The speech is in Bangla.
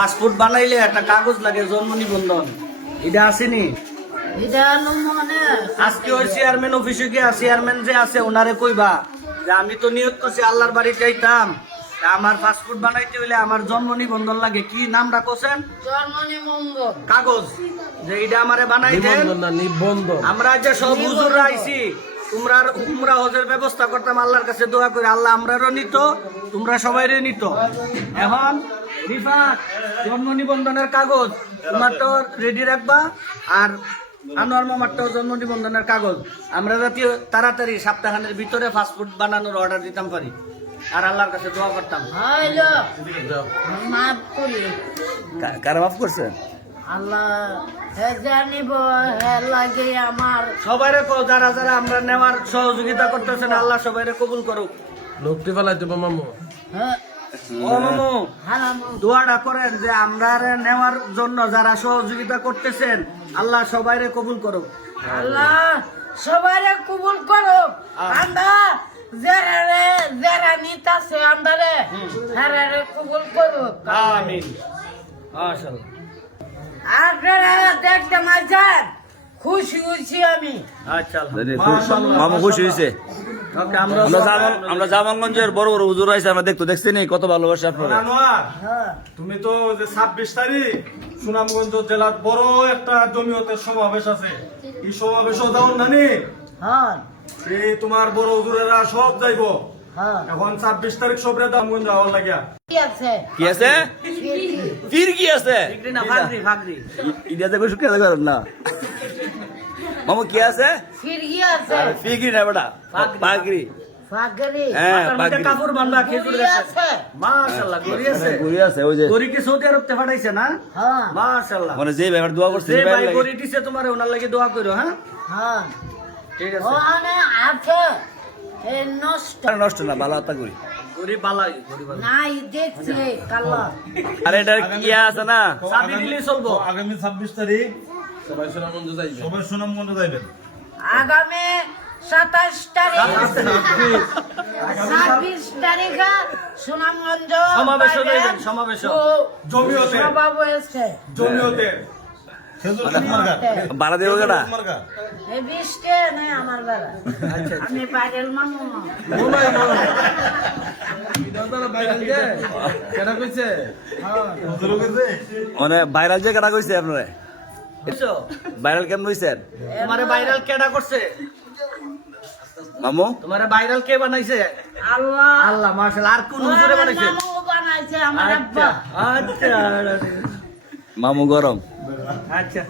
পাসপোর্ট বানাইলে একটা কাগজ লাগে জন্ম নিবন্ধন, এটা আসেনি? আজকে ওই চেয়ারম্যান অফিসে গিয়া চেয়ারম্যান যে আছে ওনারে কইবা যে আমি তো নিয়ত করছি আল্লাহর বাড়ি যাইতাম, আমার পাসপোর্ট বানাইতে হইলে আমার জন্ম নিবন্ধন লাগে। কি নাম রাখছেন? জন্ম নিবন্ধন কাগজ, যে এটা আমারে বানাইতেন। আমরা যে সব হুজুররা আইছি, তোমরা হজের ব্যবস্থা করতাম, আল্লাহর কাছে দোয়া করে আল্লাহ আমরারও নিত, তোমরা সবাইরে নিত। এখন রিফাত জন্ম নিবন্ধনের কাগজ তোমার তো রেডি রাখবা, আর আনোয়ার মামারটাও জন্ম নিবন্ধনের কাগজ। আমরা যাতে তাড়াতাড়ি সপ্তাহের ভিতরে পাসপোর্ট বানানোর অর্ডার দিতাম পারি, আর আল্লাহর কাছে দোয়া করতাম। মাফ করি কারা মাফ করছেন? আল্লাহ জানিব লাগে আমার সবাইরে যারা যারা আমরা নেওয়ার সহযোগিতা করতেছেন আল্লাহ সবাইরে কবুল করুক। লোকটি ফেলাই দেবো মামু। ও মামু, দোয়াটা করেন যে আমরা নেওয়ার জন্য যারা সহযোগিতা করতেছেন আল্লাহ সবাইরে কবুল করুক। আল্লাহ সবাই কবুল করো। আমরা যারা নিতাছে আমরারে হারারে কবুল করো। আমিন। মাশাআল্লাহ। আপনারা দেখতে মাঝান খুশি হয়েছি আমি। আচ্ছা মামু খুশি হয়েছে। ওকে, আমরা আমরা জামালগঞ্জের বড় বড় হুজুর আইছে, আমরা দেখতে দেখছি নি কত ভালোবাসে আপনারা। আনোয়ার, হ্যাঁ তুমি তো যে 26 তারিখ সুনামগঞ্জ জেলার বড় একটা জমিয়তের সমাবেশ আছে, এই সমাবেশও যাও নানি, হ্যাঁ এই তোমার বড় হুজুরেরা সব যাইবো। হ্যাঁ এখন 26 তারিখ সবরে দামগঞ্জ যাওয়ার লাগিয়া। কি আছে কি আছে? ফির কি আছে? ডিগ্রি না ফাগরি ফাগরি ইডিয়াতে কই শুকিয়ে করেন না মামু, কি আছে? ফিরগি আছে ফিগরি না বেটা, পাগরি। ফাগরি হ্যাঁ মাথার মধ্যে পাগরি। কাপড় বান্ধা খেজুর ফুরি গাছ আছে মাশাআল্লাহ। গড়ি আছে? ঘুরি আছে ওই যে, গড়ি কি সৌদি আরব তে পাঠাইছে না? হ্যাঁ মাশাআল্লাহ। মানে যে ব্যাপার দোয়া করছে যে এই ভাই ভাইয়ের লাগি। গড়ি দিছে তোমার ওনার লাগি দোয়া করো। হ্যাঁ হ্যাঁ ঠিক আছে। ওখানে আছে এই নষ্ট আরে নষ্ট না, ভালো আত্মা করি। গড়ি বালাই গড়ি বালাই। নাই দেখছি কালা আরে এটা ইয়া আছে না, চাবি দিলেই চলবো। আগামী 26 তারিখ সবাই সুনামগঞ্জ যাইবে। সবাই সুনামগঞ্জ যাইবেন। আগামী 27 তারিখ 26 তারিখে সুনামগঞ্জ সমাবেশও যাইবেন, সমাবেশও। জমিয়তে। সমাবেশে জমিয়তে ভাড়া দেবো কেটা? এই বৃষ্টি নাই আমার বেলা আমি পাগল মামু না। কেনা কইছে? মানে ভাইরাল যে কেটা কইছে আপনারা? বুঝছো? ভাইরাল কেমন হইছেন তোমারে ভাইরাল কেডা করছে? মামু? তোমারে ভাইরাল কে বানাইছে? আল্লাহ আল্লাহ মাশাআল্লাহ। আর কোন হুজুরে আমার বানাইছে? মামু বানাইছে আমার আচ্ছা আব্বা। আচ্ছা মামু গরম। আচ্ছা